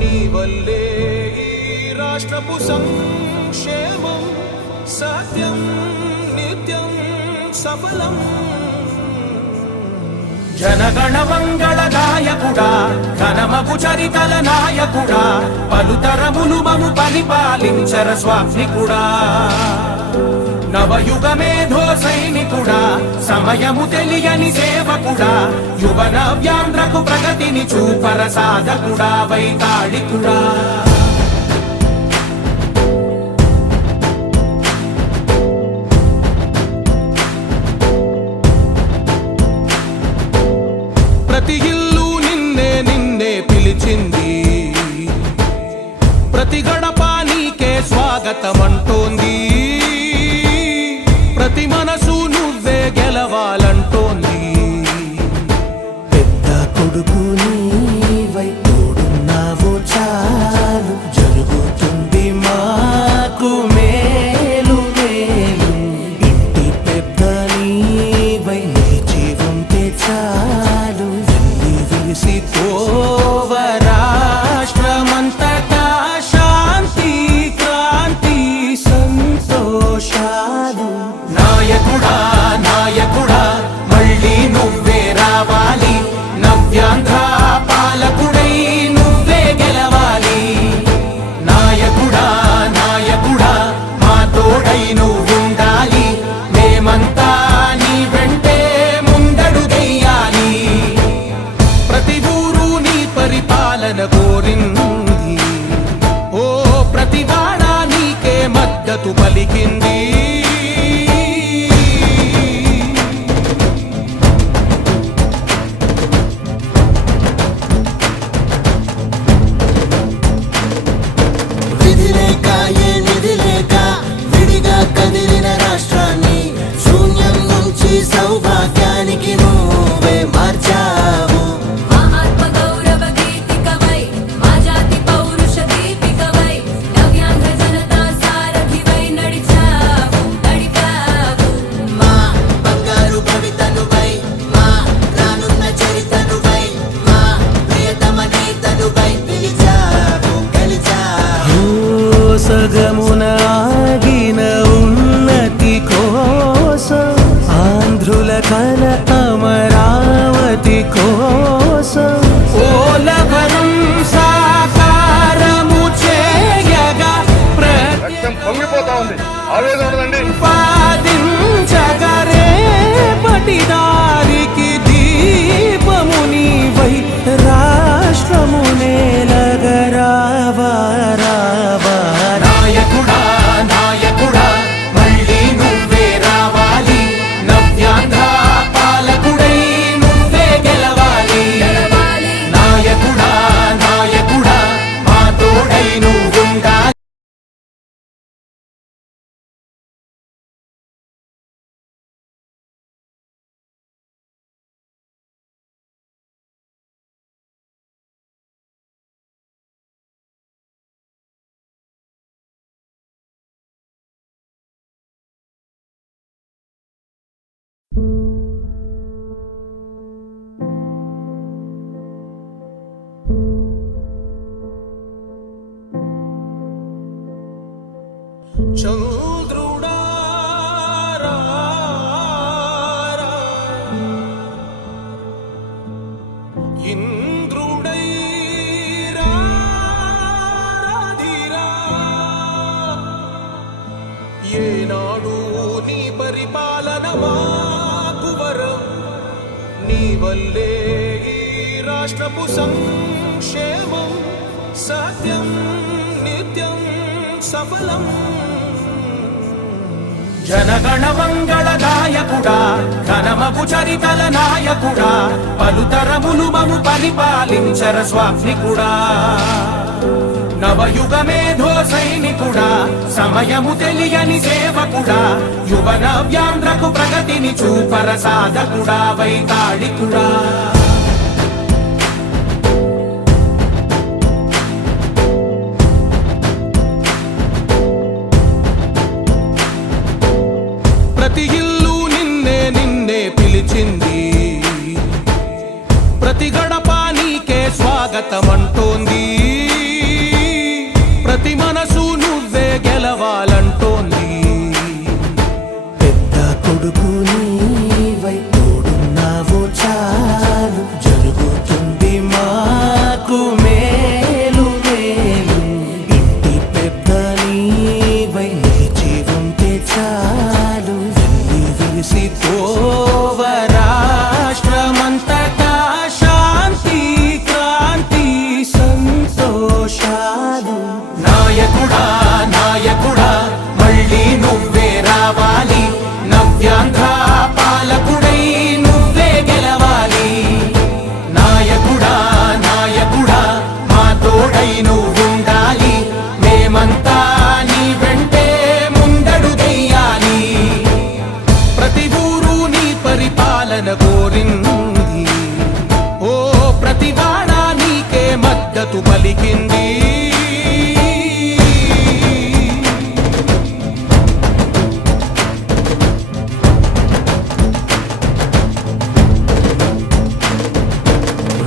నీ వల్లే ఈ రాష్ట్రపు సంక్షేమం సత్యం నిత్యం సఫలం. జనగణ మంగళ నాయకుడా, ఘనమగు చరితల నాయకుడా, పలుతరములు మము పరిపాలించర స్వామికుడా. నవయుగ మేధో సైనికుడా, సమయము తెలియని సేవకుడా, యువన వ్యాంధ్రకు ప్రగతిని చూపర సాధకుడా, వైతాళికుడా. ప్రతి ఇల్లు నిన్నే నిన్నే పిలిచింది, ప్రతి గడప నీకే స్వాగతమంటోంది, ప్రతి మనసు నువ్వే గెలవాలంటోంది. పెద్ద కొడుకు నీవై తోడున్నావు చాలు, జరుగుతుంది మాకు మేలు మేలు. ఇంటి పెద్ద నీవై నిలిచి ఉంటే చాలు, వెళ్ళి విలిసి పోవ రాష్ట్రమంతటా శాంతి క్రాంతి సంతోషాలు. నాయకుడా నాయకుడా మళ్ళీ నువ్వే రావాలి, నవ్యాంధ్ర పాలకుడై నువ్వే గెలవాలి. నాయకుడా నాయకుడా మా తోడై నువ్వుండాలి, మేమంతా నీ వెంటే ముందడుగెయ్యాలి. ప్రతి ఊరు నీ పరిపాలన కోరింది, ఓ ప్రతి వాడ నీకే మద్దతు పలికింది. విధి లేక ఏ నిధి లేక విడిగా కదిలిన రాష్ట్రాన్ని శూన్యం నుంచి సౌభాగ్యానికి నువ్వే మార్చావు. మా ఆత్మ గౌరవ గీతికవై, మా జాతి పౌరుష దీపికవై, నవ్యాంధ్ర జనతా సారథివై నడిచావు నడిపావు. మా బంగారు భవితనువై, మా రానున్న చరితనువై, మా ప్రియతమ నేతనువై పిలిచావు గెలిచావు. సగమున ఆగిన ఉన్నతి కోసం, ఆంధ్రుల కల అమరావతి కోసం, పోలవరం సాకారము చేయగా రక్తం పొంగిపోతా ఉంది, ఆవేదన ఉండదండి. ప్రతిపాదించగరేపటి దారికి దీపము నీవై రాష్ట్రము నేలగరావా రావా. నాయకుడా నాయకుడా మళ్ళీ నువ్వే రావాలి, నవ్యాంధ్ర పాలకుడై నువ్వే గెలవాలి. నాయకుడా నాయకుడా మా తోడై నువ్వుండాలి. చంద్రుడా రా రా, ఇంద్రుడై రాధిరా. ఏనాడు నీ పరిపాలన మాకు వరం, నీ వల్లే ఈ రాష్ట్రపు సంక్షేమం సత్యం నిత్యం సఫలం. జనగణ మంగళ నాయకుడా, ఘనమగు చరితల నాయకుడా, పలుతరములు మము పరిపాలించర స్వామికుడా. నవయుగ మేధో సైనికుడా, సమయము తెలియని సేవకుడా, యువన వ్యాంధ్రకు ప్రగతిని చూపర సాధకుడా, వైతాళికుడా. ప్రతి ఇల్లు నిన్నే నిన్నే పిలిచింది, ప్రతి గడప నీకే స్వాగతమంటోంది. తోడై నువ్వుండాలి మేమంతా నీ వెంటే ముందడుగెయ్యాలి ప్రతి ఊరు నీ పరిపాలన కోరింది ఓ ప్రతి వాడ నీకే మద్దతు పలికింది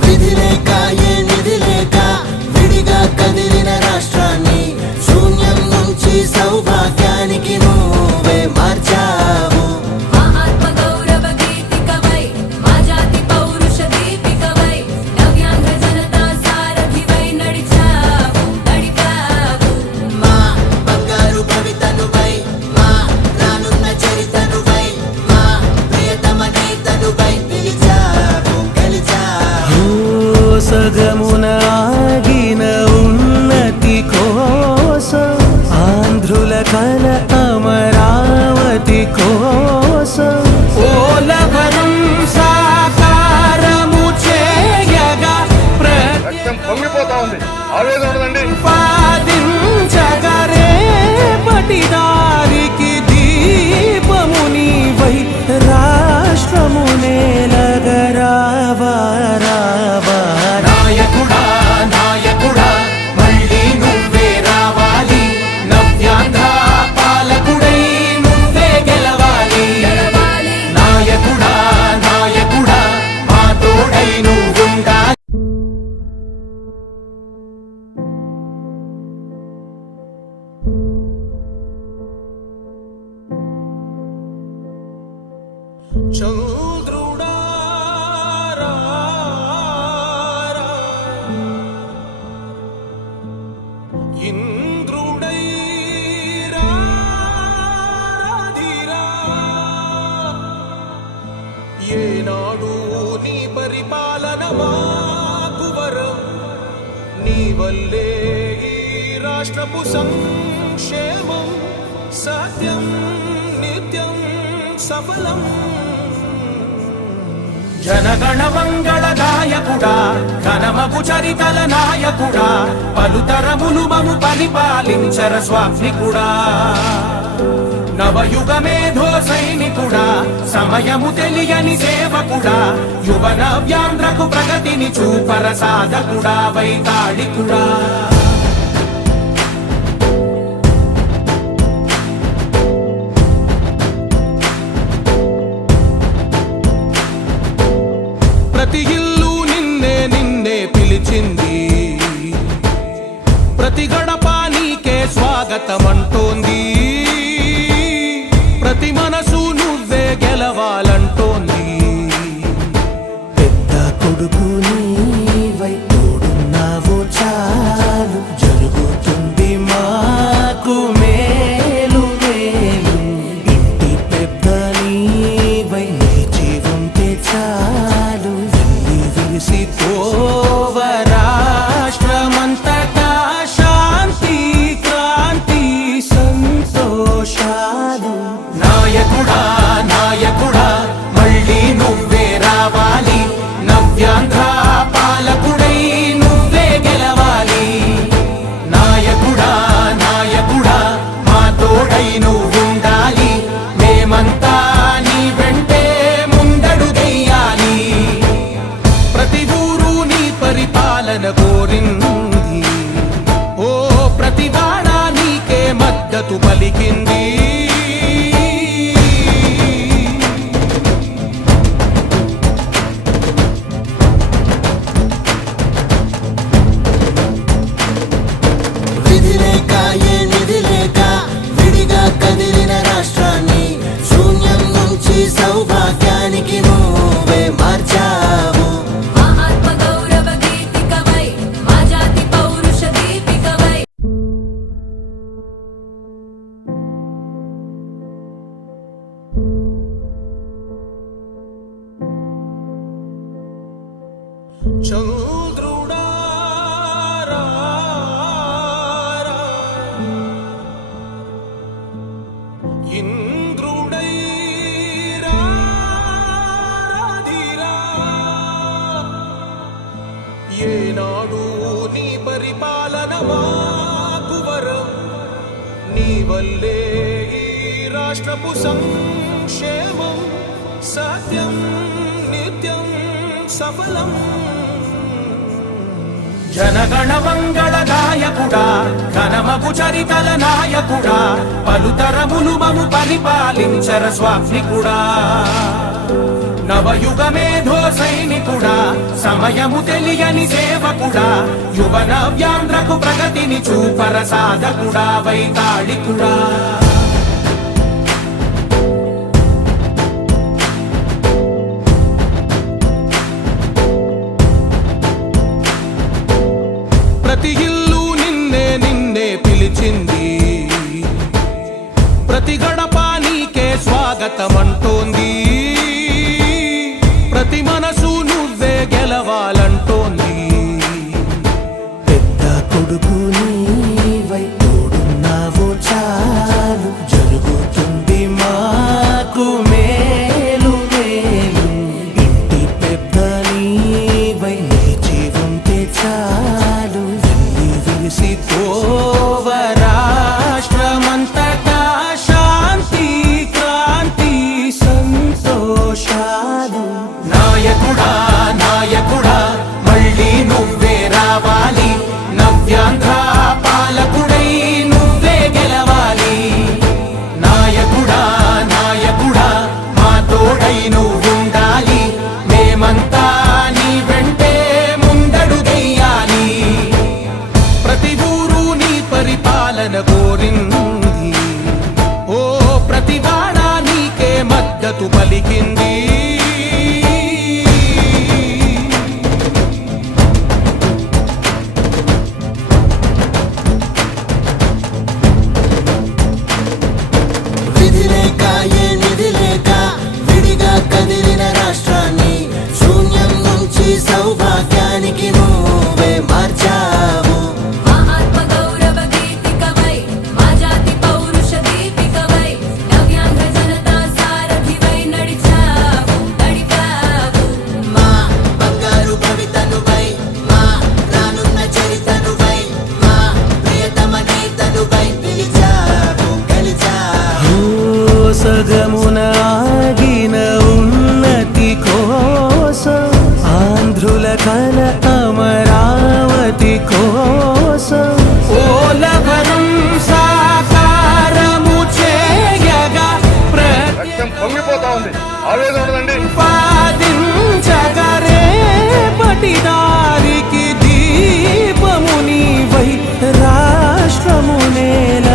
విధి లేక ఏ నిధి లేక విడిగా కదిలిన రాష్ట్రాన్ని శూన్యం నుంచి సౌభాగ్యానికి నువ్వే మార్చావు మా ఆత్మ గౌరవ గీతికవై మా జాతి పౌరుష దీపికవై నవ్యాంధ్ర జనతా సారథివై నడిచావు నడిపావు మా బంగారు భవితనువై మా రానున్న చరితనువై మా ప్రియతమ నేతనువై పిలిచావు గెలిచావు సగమున ఆగిన ఉన్నతి కోసం ఆంధ్రుల కల అమరావతి కోసం పోలవరం సాకారము చేయగా రక్తం పొంగిపోతా ఉంది ఆవేదన ఉండదండి ప్రతిపాదించగరే పటిదారికి దీపము నీవై రాష్ట్రము నేలగరావా రావా నాయకుడా నాయకుడా మళ్ళీ నువ్వే రావాలి నవ్యాంధ్ర పాలకుడై నువ్వే గెలవాలి గెలవాలి. నాయకుడా నాయకుడా మా తోడై నువ్వుండాలి చంద్రుడా రా, రా. ఇంద్రుడై రాధిరా. ఏనాడు నీ పరిపాలన మాకు వరం నీ వల్లే ఈ రాష్ట్రపు సంక్షేమం సత్యం నిత్యం సఫలం జనగణ మంగళ గాయకుడా ఘనమగు చరితల నాయకుడా పలుతరములు మము పరిపాలించర స్వామికుడా నవయుగ మేధో సైనికుడా సమయము తెలియని సేవకుడా యువ నవ్యాంధ్రకు ప్రగతిని చూపర సాధకుడా వైతాళికుడా ప్రతి ఇల్లు నిన్నే నిన్నే పిలిచింది ప్రతి గడప నీకే స్వాగతమంటోంది ప్రతి మనసు నువ్వే గెలవాలంటోంది పెద్ద కొడుకు నీవై తోడున్నావు చాలు జరుగుతుంది మాకు మేలు మేలు ఇంటి పెద్ద నీవై నిలిచి ఉంటే చాలు వెళ్ళి విరిసిపోవ రాష్ట్రమంతటా శాంతి క్రాంతి సంతోషాలు నాయకుడా నాయకుడా మళ్ళీ నువ్వే రావాలి నవ్యాంధ్ర పాలకుడై నువ్వే గెలవాలి నాయకుడా నాయకుడా మా తోడై నువ్వుండాలి మేమంతా నీ వెంటే ముందడుగెయ్యాలి ప్రతి ఊరు నీ పరిపాలన కోరింది ఓ ప్రతి వాడ నీకే మద్దతు పలికింది విధి లేక ఏ నిధి లేక విడిగా కదిలిన రాష్ట్రాన్ని శూన్యం నుంచి సౌభాగ్యానికి నువ్వే మార్చావు మా ఆత్మ గౌరవ గీతికవై ఏనాడు నీ పరిపాలన మాకు వరం, నీ వల్లే ఈ రాష్ట్రపు సంక్షేమం సత్యం నిత్యం సఫలం. జనగణ మంగళ గాయకుడా, ఘనమగు చరితల నాయకుడా, పలుతరములు మము పరిపాలించర స్వామికుడా. నవయుగ మేధో సైనికుడా, సమయము తెలియని సేవకుడా, యువ నవ్యాంధ్రకు ప్రగతిని చూపర సాధకుడా, వైతాళికుడా. ప్రతి ఇల్లు నిన్నే నిన్నే పిలిచింది, ప్రతి గడప నీకే స్వాగతమంటోంది, ప్రతి మనసు నువ్వే గెలవాలంటోంది. పెద్ద కొడుకు నీవై తోడున్నావో చాలు, జరుగుతుంది మాకు మేలు మేలు. ఇంటి పెద్ద నీవై నిలిచి ఉంటే చాలు, వెళ్ళి విసిపోవ రాష్ట్రమంతటా శాంతి క్రాంతి సంతోషాలు. నాయకుడా నాయకుడా మళ్ళీ నువ్వే రావాలి, నవ్యాంధ్ర పాలకుడై నువ్వే గెలవాలి. నాయకుడా నాయకుడా మా తోడై నువ్వుండాలి, మేమంతా నీ వెంటే ముందడుగెయ్యాలి. ప్రతి ఊరు నీ పరిపాలన కోరింది, ఓ ప్రతి వాడ నీకే మద్దతు పలికింది. విధి లేక ఏ నిధి లేక విడిగా కదిలిన రాష్ట్రాన్ని శూన్యం నుంచి సౌభాగ్యానికి నువ్వే మార్చావు. మా ఆత్మ గౌరవ గీతికవై, మా జాతి పౌరుష దీపికవై, నవ్యాంధ్ర జనతా సారథివై నడిచావు నడిపావు. మా బంగారు భవితనువై, మా రానున్న చరితనువై, మా ప్రియతమ నేతనువై పిలిచావు గెలిచావు. సగమున ఆగిన ఉన్నతి కోసం, ఆంధ్రుల కల అమరావతి కోసం, పోలవరం సాకారము చేయగా రక్తం పొంగిపోతా ఉంది, ఆవేదన ఉండదండి. ప్రతిపాదించగరేపటి దారికి దీపము నీవై రాష్ట్రము నేల